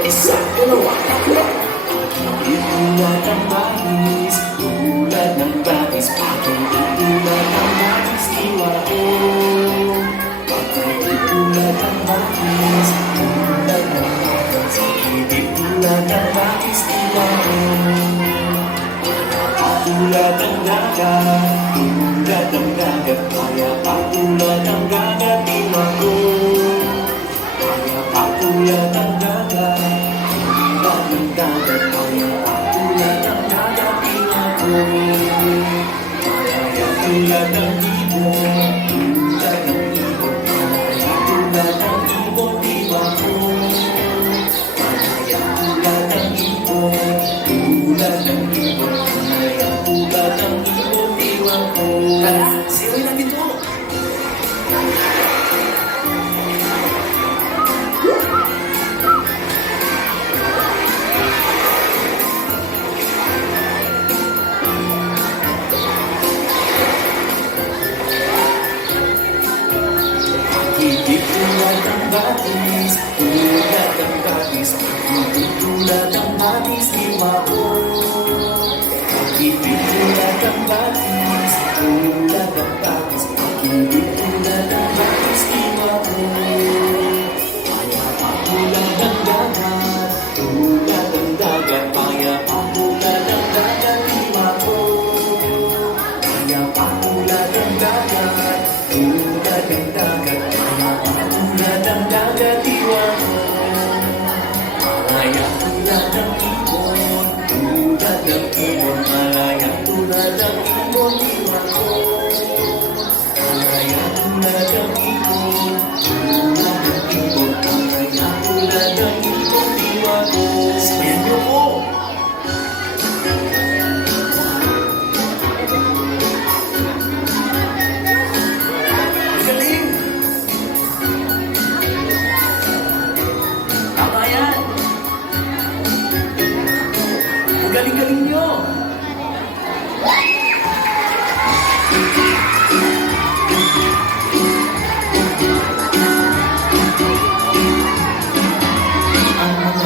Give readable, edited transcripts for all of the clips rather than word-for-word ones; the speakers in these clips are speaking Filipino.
Isa, dalawa, tatlo. Tulad ng bagis, tulad ng bagis, tulad ng bagis, iwa ko. Tulad ng bagis, tulad ng bagis, tulad ng bagis, iwa ko. Tulad ng dagat, tulad ng dagat, kaya pa tulad ng dagat, iwa ko. Kaya pa tulad ng dagat, tulad ng dagat, kaya pa tulad ng dagat, iwa ko. Kaya tulad ng ibon, tulad ng ibon, kaya tulad ng ibon, iwa ko. Kaya tulad ng ibon, tulad ng ibon, kaya tulad ng ibon, iwa ko. Tara, siwin natin to. Higit tulad ng batis, tulad ng batis, higit tulad ng batis, iwa ko. Higit tulad ng batis, tulad ng batis, higit tulad ng batis, iwa ko. Kaya pa tulad ng dagat, tulad ng dagat, kaya pa tulad ng dagat, iwa ko. Kaya pa tulad ng dagat, tulad ng dagat, tulad ng dagat, iwa ko. Malaya tulad ng ibon, tulad ng ibon, malaya tulad ng ibon, iwa ko. Malaya tulad ng ibon, tulad ng ibon, malaya tulad ng ibon, iwa ko. Sabihan niyo po! Galing! Tama yan! Ang galing-galing nyo! Ang mga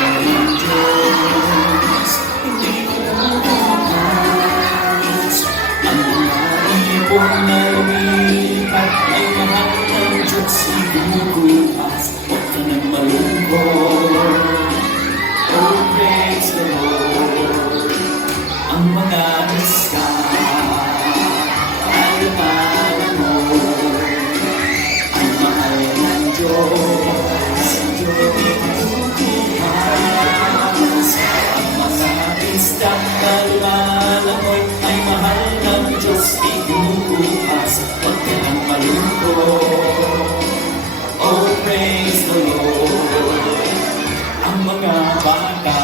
ibon na ng Diyos, hindi ko nabubukas. Ang mga ibon na lumipat ay mahal ng Diyos, ibubukas. Huwag ka nang malungkot. Oh, praise the Lord. Ang mga isda ay lumalangoy, ay mahal ng Diyos, Diyos ibubukas. Ang mga isda na lumalangoy, ay mahal ng Diyos, ibubukas. Huwag ka nang malungkot. Oh, praise the Lord. Ang mga bata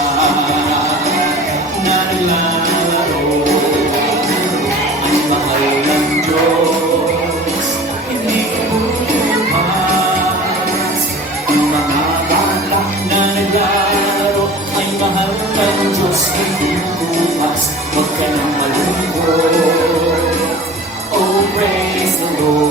na naglalaro ay mahal ng Diyos, hindi bumubukas. Ang mga bata na naglalaro ay mahal ng Diyos, hindi bumubukas. Huwag ka nang malungkot. Oh, praise the Lord.